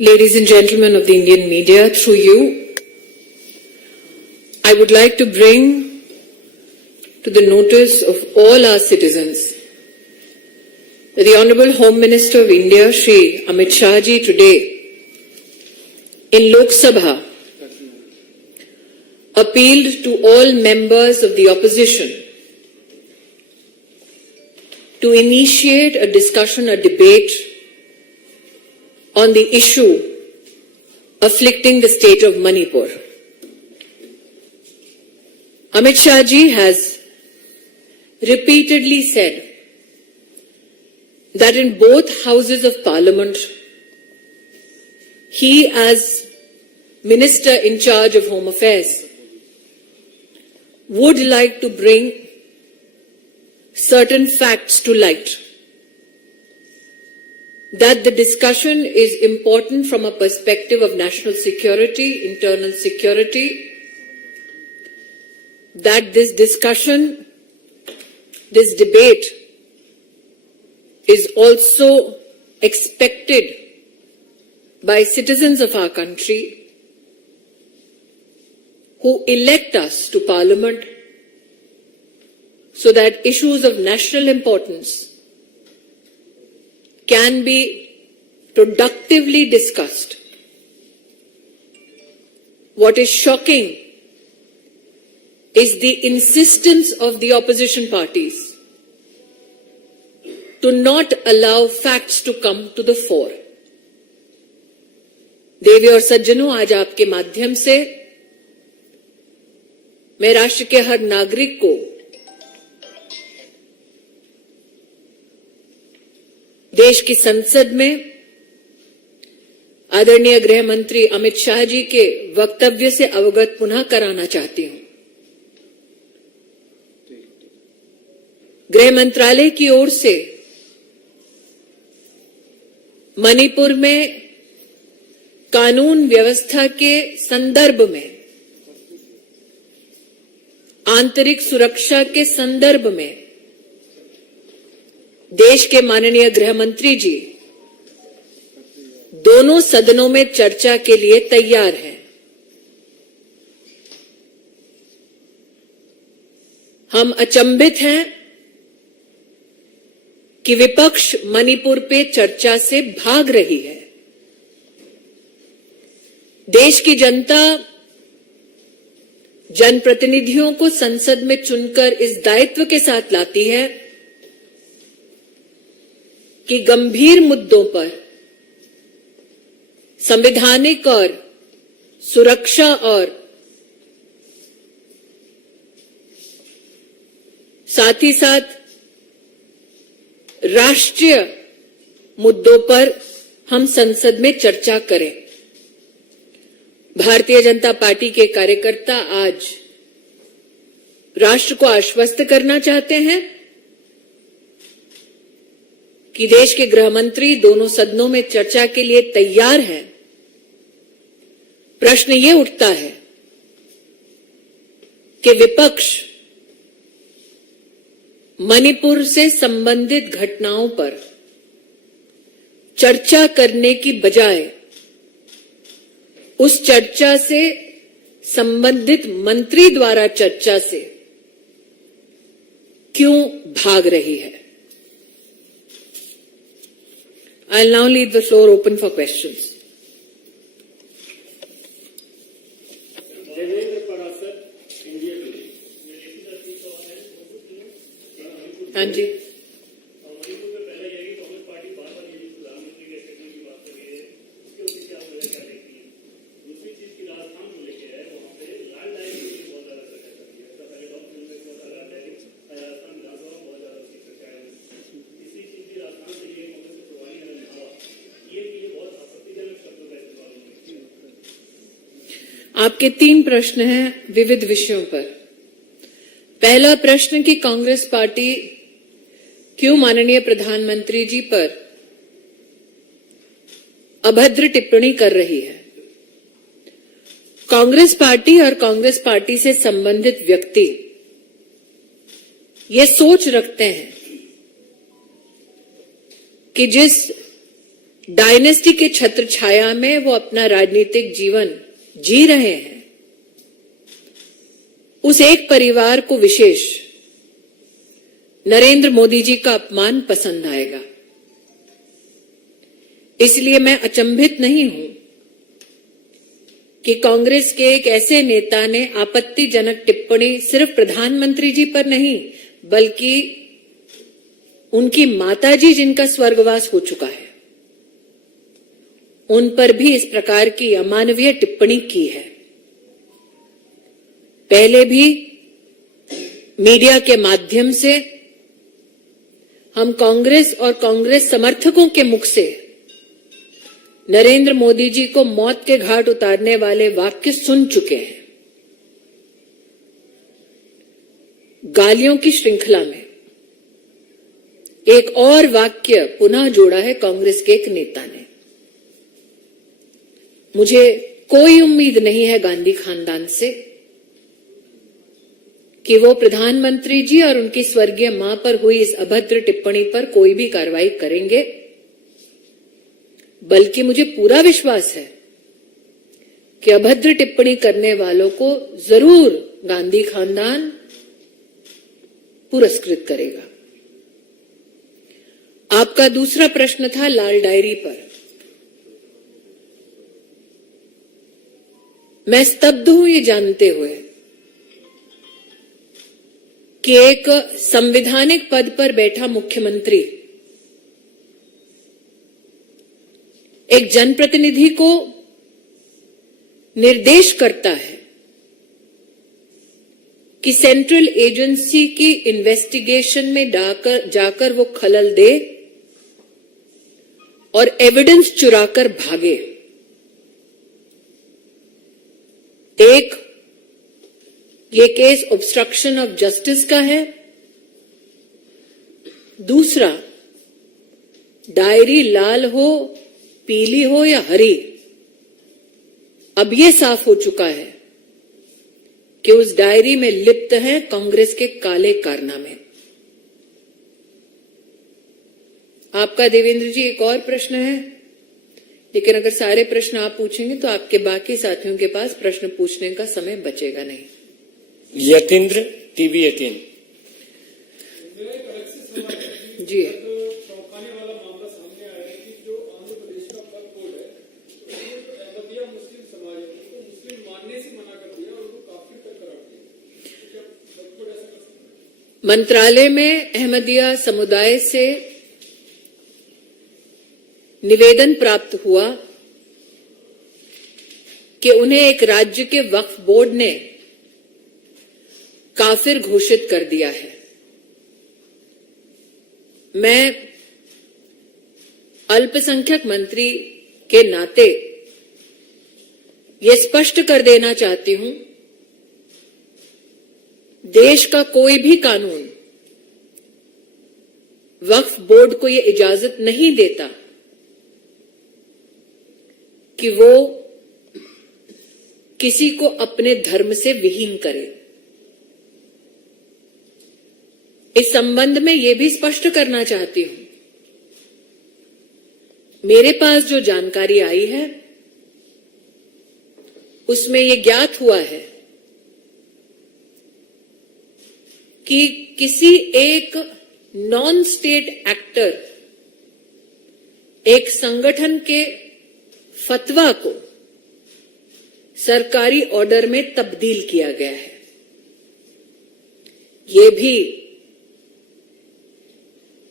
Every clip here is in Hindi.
Ladies and gentlemen of the Indian media, through you, I would like to bring to the notice of all our citizens that the Honourable Home Minister of India, Shri Amit Shah Ji, today in Lok Sabha appealed to all members of the opposition to initiate a discussion, a debate on the issue afflicting the state of Manipur. Amit Shah Ji has repeatedly said that in both houses of parliament, he as Minister in charge of Home Affairs would like to bring certain facts to light. That the discussion is important from a perspective of national security, internal security, that this discussion, this debate is also expected by citizens of our country who elect us to Parliament so that issues of national importance can be productively discussed. What is shocking is the insistence of the opposition parties to not allow facts to come to the fore. देवी और सज्जनों, आज आपके माध्यम से मैं राष्ट्र के हर नागरिक को देश की संसद में आदरणीय गृह मंत्री अमित शाह जी के वक्तव्य से अवगत पुनः कराना चाहती हूं। गृह मंत्रालय की ओर से मणिपुर में कानून व्यवस्था के संदर्भ में, आंतरिक सुरक्षा के संदर्भ में देश के माननीय गृह मंत्री जी दोनों सदनों में चर्चा के लिए तैयार हैं। हम अचंभित हैं कि विपक्ष मणिपुर पे चर्चा से भाग रही है। देश की जनता जनप्रतिनिधियों को संसद में चुनकर इस दायित्व के साथ लाती है कि गंभीर मुद्दों पर संवैधानिक और सुरक्षा और साथ ही साथ राष्ट्रीय मुद्दों पर हम संसद में चर्चा करें। भारतीय जनता पार्टी के कार्यकर्ता आज राष्ट्र को आश्वस्त करना चाहते हैं कि देश के गृह मंत्री दोनों सदनों में चर्चा के लिए तैयार हैं। प्रश्न ये उठता है कि विपक्ष मणिपुर से संबंधित घटनाओं पर चर्चा करने की बजाय उस चर्चा से संबंधित मंत्री द्वारा चर्चा से क्यों भाग रही है। I'll now leave the floor open for questions. हाँ जी, आपके 3 प्रश्न हैं विविध विषयों पर। पहला प्रश्न कि कांग्रेस पार्टी क्यों माननीय प्रधानमंत्री जी पर अभद्र टिप्पणी कर रही है। कांग्रेस पार्टी और कांग्रेस पार्टी से संबंधित व्यक्ति ये सोच रखते हैं कि जिस डायनेस्टी के छत्र छाया में वो अपना राजनीतिक जीवन जी रहे हैं, उस एक परिवार को विशेष नरेंद्र मोदी जी का अपमान पसंद आएगा। इसलिए मैं अचंभित नहीं हूं कि कांग्रेस के एक ऐसे नेता ने आपत्तिजनक टिप्पणी सिर्फ प्रधानमंत्री जी पर नहीं, बल्कि उनकी माताजी जिनका स्वर्गवास हो चुका है, उन पर भी इस प्रकार की अमानवीय टिप्पणी की है। पहले भी मीडिया के माध्यम से हम कांग्रेस और कांग्रेस समर्थकों के मुख से नरेंद्र मोदी जी को मौत के घाट उतारने वाले वाक्य सुन चुके हैं। गालियों की श्रृंखला में एक और वाक्य पुनः जोड़ा है कांग्रेस के एक नेता ने। मुझे कोई उम्मीद नहीं है गांधी खानदान से कि वो प्रधानमंत्री जी और उनकी स्वर्गीय मां पर हुई इस अभद्र टिप्पणी पर कोई भी कार्रवाई करेंगे, बल्कि मुझे पूरा विश्वास है कि अभद्र टिप्पणी करने वालों को जरूर गांधी खानदान पुरस्कृत करेगा। आपका दूसरा प्रश्न था लाल डायरी पर। मैं स्तब्ध हूं ये जानते हुए कि एक संवैधानिक पद पर बैठा मुख्यमंत्री एक जनप्रतिनिधि को निर्देश करता है कि सेंट्रल एजेंसी की इन्वेस्टिगेशन में जाकर वो खलल दे और एविडेंस चुराकर भागे। एक, ये केस ऑब्स्ट्रक्शन ऑफ जस्टिस का है। दूसरा, डायरी लाल हो, पीली हो या हरी, अब यह साफ हो चुका है कि उस डायरी में लिप्त हैं कांग्रेस के काले कारनामे। आपका देवेंद्र जी एक और प्रश्न है, लेकिन अगर सारे प्रश्न आप पूछेंगे तो आपके बाकी साथियों के पास प्रश्न पूछने का समय बचेगा नहीं। यतीन्द्र, टीवी 18। जी, चौंकाने वाला मामला सामने आया है कि जो आंध्र प्रदेश का वक्फ बोर्ड है, उसने अहमदिया मुस्लिम समाज को मुस्लिम मानने से मना कर दिया और उनको काफिर तक करार दिया। क्या वक्फ बोर्ड ऐसा कर सकता है? मंत्रालय में अहमदिया समुदाय से निवेदन प्राप्त हुआ कि उन्हें एक राज्य के वक्फ बोर्ड ने काफिर घोषित कर दिया है। मैं अल्पसंख्यक मंत्री के नाते यह स्पष्ट कर देना चाहती हूं, देश का कोई भी कानून वक्फ बोर्ड को यह इजाजत नहीं देता कि वो किसी को अपने धर्म से विहीन करे। इस संबंध में यह भी स्पष्ट करना चाहती हूं, मेरे पास जो जानकारी आई है उसमें यह ज्ञात हुआ है कि किसी एक नॉन स्टेट एक्टर, एक संगठन के फतवा को सरकारी ऑर्डर में तब्दील किया गया है। यह भी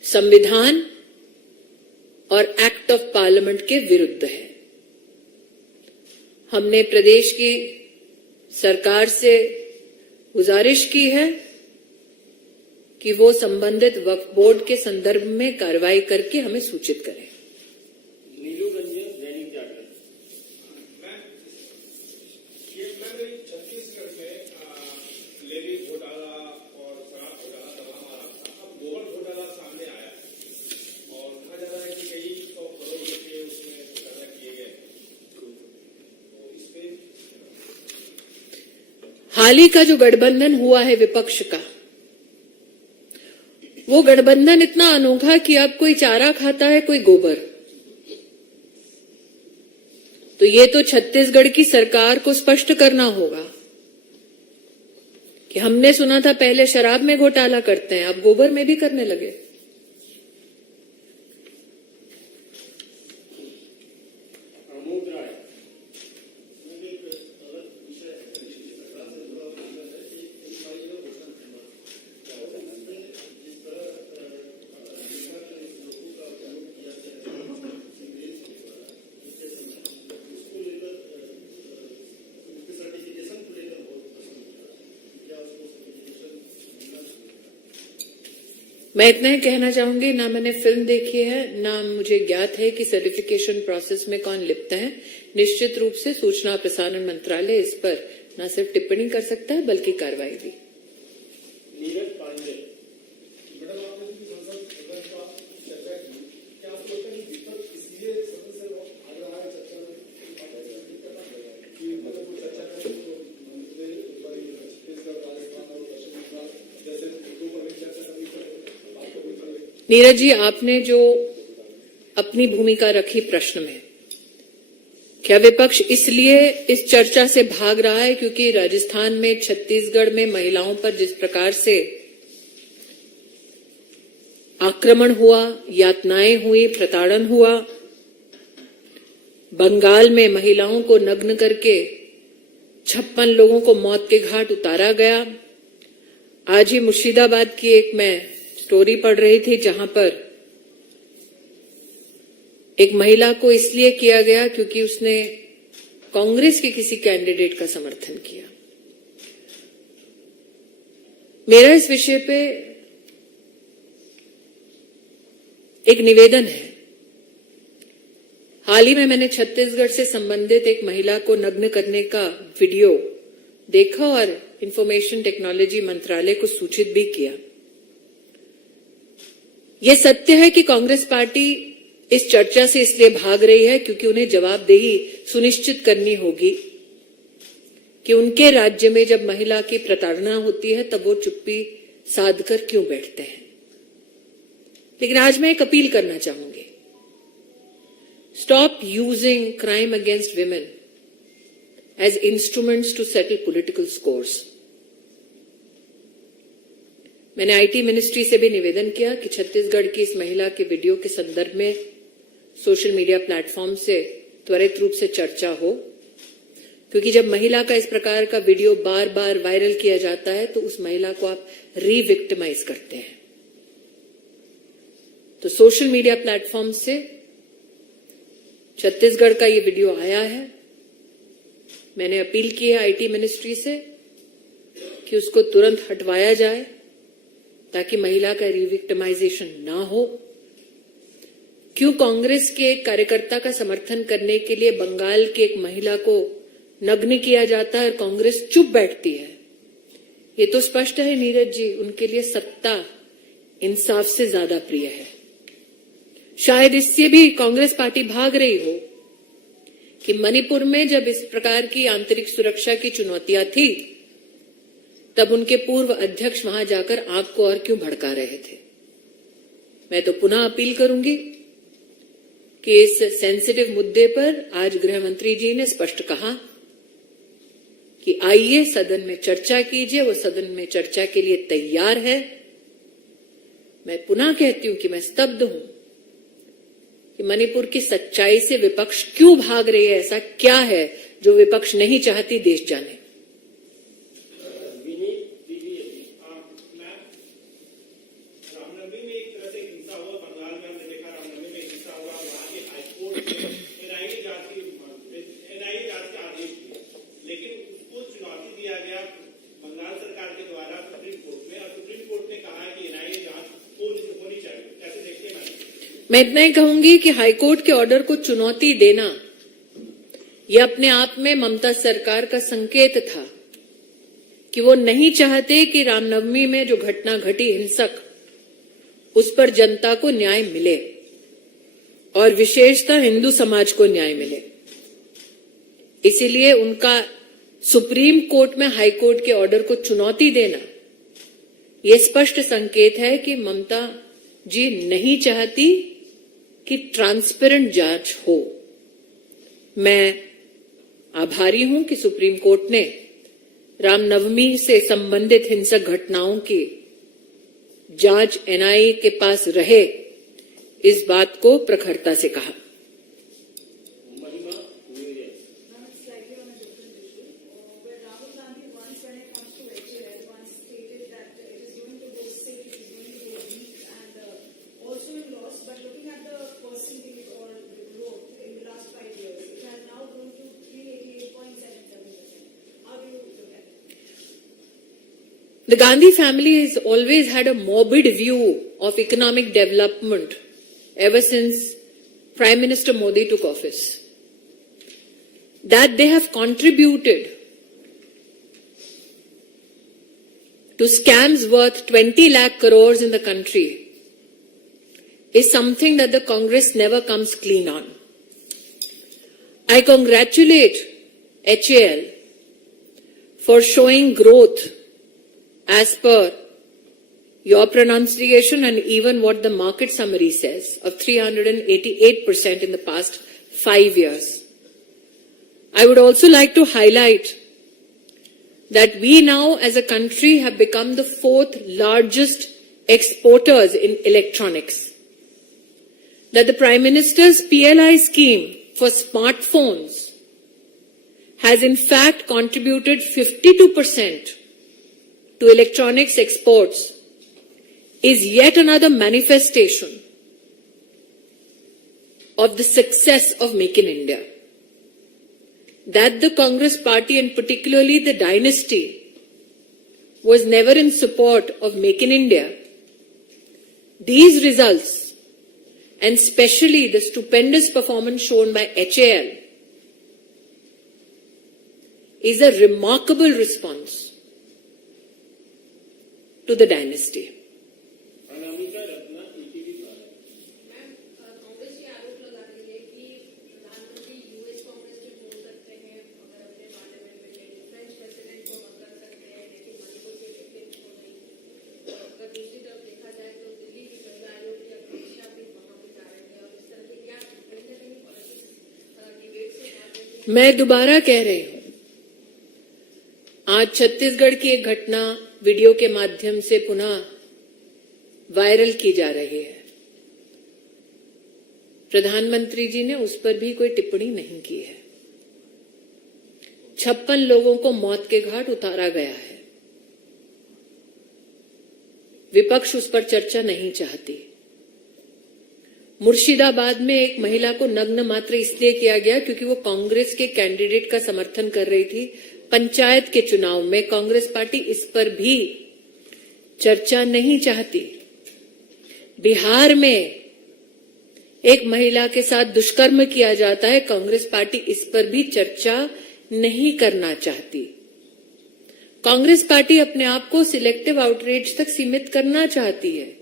संविधान और एक्ट ऑफ पार्लियामेंट के विरुद्ध है। हमने प्रदेश की सरकार से गुजारिश की है कि वो संबंधित वक्फ बोर्ड के संदर्भ में कार्रवाई करके हमें सूचित करें। छत्तीसगढ़ में लेवी घोटाला और शराब घोटाला दबा मारा था, अब गोबर घोटाला सामने आया और कहा जा रहा है कि कई 100 करोड़ रुपए उसमें घोटाला किए गए। तो इसमें हाल ही का जो गठबंधन हुआ है विपक्ष का, वो गठबंधन इतना अनोखा कि अब कोई चारा खाता है, कोई गोबर। तो ये तो छत्तीसगढ़ की सरकार को स्पष्ट करना होगा कि हमने सुना था पहले शराब में घोटाला करते हैं, अब गोबर में भी करने लगे। मैं इतना ही कहना चाहूंगी, ना मैंने फिल्म देखी है, ना मुझे ज्ञात है कि सर्टिफिकेशन प्रोसेस में कौन लिप्त है। निश्चित रूप से सूचना और प्रसारण मंत्रालय इस पर न सिर्फ टिप्पणी कर सकता है बल्कि कार्रवाई भी। नीरज पांडे, मैडम आपने जो संसद सदन का चर्चा की, क्या आपको लगता है कि विपक्ष इसलिए सदन से भाग रहा है चर्चा में कि मतलब वो चर्चा करें तो छत्तीसगढ़, राजस्थान और पश्चिम बंगाल जैसे मुद्दों पर भी चर्चा करनी पड़े? नीरज जी, आपने जो अपनी भूमिका रखी प्रश्न में, क्या विपक्ष इसलिए इस चर्चा से भाग रहा है क्योंकि राजस्थान में, छत्तीसगढ़ में महिलाओं पर जिस प्रकार से आक्रमण हुआ, यातनाएं हुई, प्रताड़न हुआ, बंगाल में महिलाओं को नग्न करके 56 लोगों को मौत के घाट उतारा गया। आज ही मुर्शिदाबाद की एक मैं स्टोरी पढ़ रही थी जहां पर एक महिला को इसलिए किया गया क्योंकि उसने कांग्रेस के किसी कैंडिडेट का समर्थन किया। मेरा इस विषय पे एक निवेदन है। हाल ही में मैंने छत्तीसगढ़ से संबंधित एक महिला को नग्न करने का वीडियो देखा और इंफॉर्मेशन टेक्नोलॉजी मंत्रालय को सूचित भी किया। यह सत्य है कि कांग्रेस पार्टी इस चर्चा से इसलिए भाग रही है क्योंकि उन्हें जवाबदेही सुनिश्चित करनी होगी कि उनके राज्य में जब महिला की प्रताड़ना होती है तब वो चुप्पी साधकर क्यों बैठते हैं। लेकिन आज मैं एक अपील करना चाहूंगी, stop using crime against women as instruments to settle political scores. मैंने आईटी मिनिस्ट्री से भी निवेदन किया कि छत्तीसगढ़ की इस महिला के वीडियो के संदर्भ में सोशल मीडिया प्लेटफॉर्म से त्वरित रूप से चर्चा हो, क्योंकि जब महिला का इस प्रकार का वीडियो बार बार वायरल किया जाता है तो उस महिला को आप रीविक्टिमाइज करते हैं। तो सोशल मीडिया प्लेटफॉर्म से छत्तीसगढ़ का ये वीडियो आया है। मैंने अपील की है आईटी मिनिस्ट्री से कि उसको तुरंत हटवाया जाए ताकि महिला का रिविक्टिमाइजेशन ना हो। क्यों कांग्रेस के एक कार्यकर्ता का समर्थन करने के लिए बंगाल की एक महिला को नग्न किया जाता है और कांग्रेस चुप बैठती है? ये तो स्पष्ट है नीरज जी, उनके लिए सत्ता इंसाफ से ज्यादा प्रिय है। शायद इससे भी कांग्रेस पार्टी भाग रही हो कि मणिपुर में जब इस प्रकार की आंतरिक सुरक्षा की चुनौतियां थी तब उनके पूर्व अध्यक्ष वहां जाकर आग को और क्यों भड़का रहे थे। मैं तो पुनः अपील करूंगी कि इस सेंसिटिव मुद्दे पर आज गृह मंत्री जी ने स्पष्ट कहा कि आइए सदन में चर्चा कीजिए। वो सदन में चर्चा के लिए तैयार है। मैं पुनः कहती हूं कि मैं स्तब्ध हूं कि मणिपुर की सच्चाई से विपक्ष क्यों भाग रही है। ऐसा क्या है जो विपक्ष नहीं चाहती देश जाने। रामनवमी में एक तरह से हिंसा हुआ, बंगाल में हमने देखा रामनवमी में हिंसा हुआ, वहां के हाईकोर्ट एनआईए जांच का आदेश दिया, लेकिन उसको चुनौती दिया गया बंगाल सरकार के द्वारा सुप्रीम कोर्ट में, और सुप्रीम कोर्ट ने कहा है कि एनआईए जांच होनी चाहिए। कैसे देखते हैं? मैं इतना ही कहूंगी कि हाईकोर्ट के ऑर्डर को चुनौती देना यह अपने आप में ममता सरकार का संकेत था कि वो नहीं चाहते कि रामनवमी में जो घटना घटी हिंसक, उस पर जनता को न्याय मिले और विशेषतः हिंदू समाज को न्याय मिले। इसीलिए उनका सुप्रीम कोर्ट में हाई कोर्ट के ऑर्डर को चुनौती देना यह स्पष्ट संकेत है कि ममता जी नहीं चाहती कि ट्रांसपेरेंट जांच हो। मैं आभारी हूं कि सुप्रीम कोर्ट ने रामनवमी से संबंधित हिंसक घटनाओं की जांच एनआईए के पास रहे, इस बात को प्रखरता से कहा। The Gandhi family has always had a morbid view of economic development ever since Prime Minister Modi took office. That they have contributed to scams worth 20 lakh crores in the country is something that the Congress never comes clean on. I congratulate HAL for showing growth as per your pronunciation and even what the market summary says of 388% in the past 5 years. I would also like to highlight that we now as a country have become the 4th largest exporters in electronics. That the Prime Minister's PLI scheme for smartphones has in fact contributed 52% to electronics exports is yet another manifestation of the success of Make in India. That the Congress party and particularly the dynasty was never in support of Make in India. These results, and especially the stupendous performance shown by HAL, is a remarkable response to the dynasty. Anamika Ratna ETV Bharat. Ma'am, Congress ये आरोप लगा रही है कि प्रधानमंत्री यूएस कांग्रेस के बोल सकते हैं अगर अपने पार्लियामेंट में फ्रेंच प्रेसिडेंट को मत कर सकते हैं, लेकिन मणिपुर के इलेक्टेड को नहीं। अगर दूसरी तरफ देखा जाए तो दिल्ली की महिला आयोग की अध्यक्ष भी वहां भी जा रही है और इस तरह के क्या कहीं ना कहीं पॉलिटिक्स डिबेट से मैं दोबारा कह रही हूं, आज छत्तीसगढ़ की एक घटना वीडियो के माध्यम से पुनः वायरल की जा रही है। प्रधानमंत्री जी ने उस पर भी कोई टिप्पणी नहीं की है। 56 लोगों को मौत के घाट उतारा गया है। विपक्ष उस पर चर्चा नहीं चाहती। मुर्शिदाबाद में एक महिला को नग्न मात्र इसलिए किया गया क्योंकि वो कांग्रेस के कैंडिडेट का समर्थन कर रही थी। पंचायत के चुनाव में कांग्रेस पार्टी इस पर भी चर्चा नहीं चाहती। बिहार में एक महिला के साथ दुष्कर्म किया जाता है, कांग्रेस पार्टी इस पर भी चर्चा नहीं करना चाहती। कांग्रेस पार्टी अपने आप को सिलेक्टिव आउटरीच तक सीमित करना चाहती है।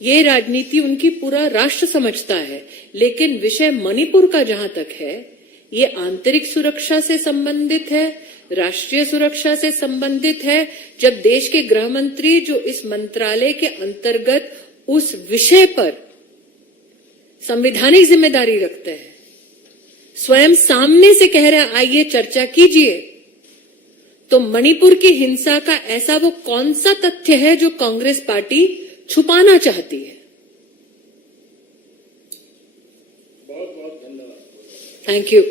ये राजनीति उनकी पूरा राष्ट्र समझता है, लेकिन विषय मणिपुर का जहां तक है, ये आंतरिक सुरक्षा से संबंधित है, राष्ट्रीय सुरक्षा से संबंधित है। जब देश के गृह मंत्री जो इस मंत्रालय के अंतर्गत उस विषय पर संवैधानिक जिम्मेदारी रखते हैं, स्वयं सामने से कह रहे हैं आइए चर्चा कीजिए, तो मणिपुर की हिंसा का ऐसा वो कौन सा तथ्य है जो कांग्रेस पार्टी छुपाना चाहती है? बहुत बहुत धन्यवाद। Thank you.